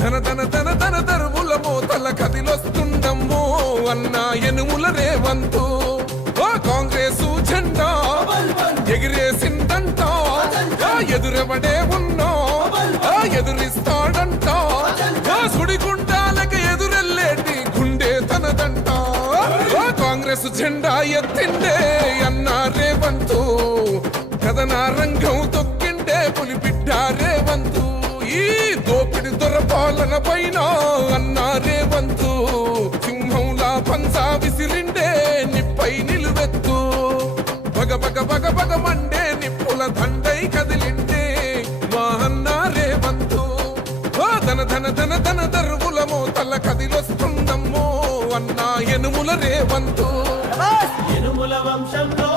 ధన ధన ధన ధన దరువుల మోతల కదిలొస్తుండమ్మో అన్నా యనుమల రేవంతు కాంగ్రెసు జెండా ఎగిరేసిందంట ఎదురెవడే ఉన్నా ఎదురిస్తాడంట సుడిగుండాలకి ఎదురెల్లేటి గుండె తనదంట కాంగ్రెస్ జెండా ఎత్తిండే అన్నా రేవంతు కథనా రంగం తొక్కిండే పులిబిడ్డ రేవంతు ఈ దోపిడి దొరపాలన పైన అన్నా రేవంతు సింహంలా పంచా విసిరిండే నిప్పై నిలువెత్తు బగ బగ బగ బగ మండే నిప్పుల దండై కదిలిండే మా అన్నా రేవంతు ధన ధన ధన ధన దరువుల మోతల కదిలొస్తుందమ్మో అన్నా యనుమల రేవంతు యనుమల వంశంలో